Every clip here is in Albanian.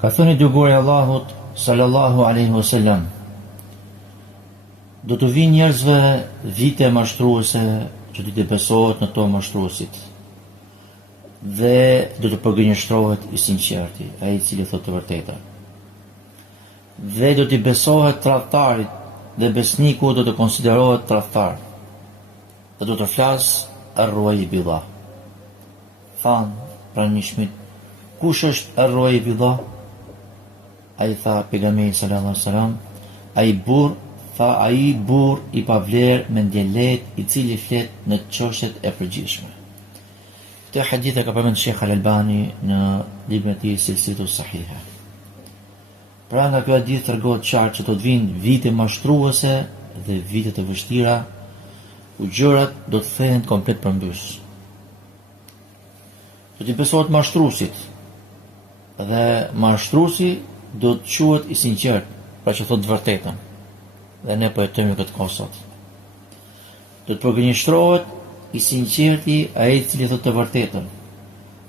Ka thënë i dërguari i Allahut sallallahu alaihi wasallam, do të vinë njerëzve vite mashtruese që do të besohet në to mashtruesit, dhe do të përgënjështrohet i sinqerti, ai i cili thotë të vërtetën. Dhe do t'i besohet tradhtarit dhe besniku do të konsiderohet tradhtar. Dhe do të flasë arruaj billah. Thanë pranishmit, kush është arruaj billah? Ai tha pejgamberi sallallahu alaihi wasallam, ai burr i pavlerë me ndjelet i cili flet në çështjet e përgjithshme. Këtë hadith e ka përmendur Sheikh Al-Albani në librin e tij Silsilatu Sahiha. Pra nga kjo hadith tregon qartë që do të vinë vite mashtruese dhe vite të vështira, ku gjërat do të thehen komplet përmbys. Do t'i besohet mashtruesit, dhe mashtruesi do të quhet i sinqert, pra që thotë të vërtetën. Dhe ne po jetojmë këtë kohë sot. Do të përgënjështrohet i sinqerti ai i cili thotë të vërtetën.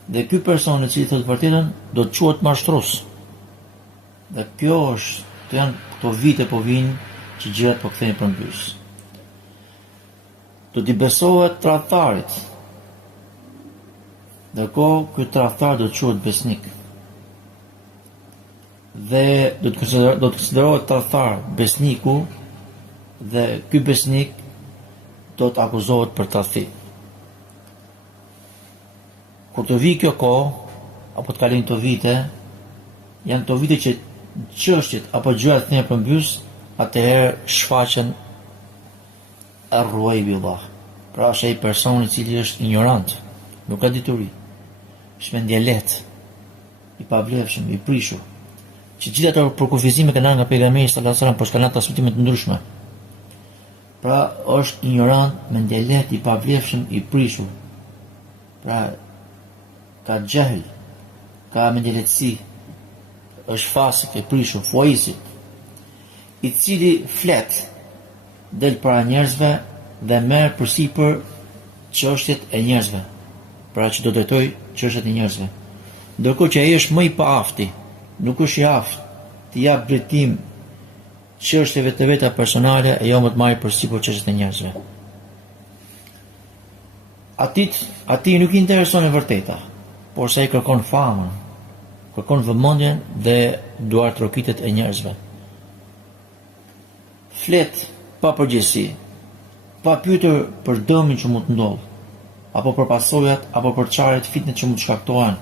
Dhe ky person i cili thotë të vërtetën do të quhet mashtrues. Dhe kjo është, të janë këto vite po vinë që gjërat po kthehen përmbys. Do t'i besohet tradhtarit. Dhe ky tradhtar do të quhet besnik. Dhe do të konsiderohet tradhtar besniku, dhe ky besnik do të akuzohet për tradhti. Kur të vi kjo kohë, apo të kalojnë këto vite, janë këto vite që çështjet apo gjërat thënë përmbys, atëherë shfaqen arruaj billah. Pra është ai person i cili është ignorant, nuk ka dituri, është me ndjelet, i pavlefshëm, i prishur, që gjithë ato përkufizime kanë nga pejgamberi sallallahu alajhi wasallam, por kanë transmetime të ndryshme. Pra është ignorant, me ndjelet, i pavlefshëm, i prishur. Pra ka xhehel, ka mendjeletësi, është fasik, i prishur, fuaisit, i cili flet del para njerëzve dhe merr përsipër çështjet e njerëzve, pra që do drejtoj çështjet e njerëzve. Ndërkohë që ai është më i paafti, nuk është i aftë të jap drejtim çështjeve të veta personale e jo më të marrë përsipër çështjet e njerëzve. Ati nuk i intereson e vërteta, por sa i kërkon famën, kërkon vëmendjen dhe duartrokitet e njerëzve. Flet pa përgjegjësi, pa pyetur për dëmin që mund të ndodh, apo për pasojat, apo për çarjet fitnet që mund të shkaktohen,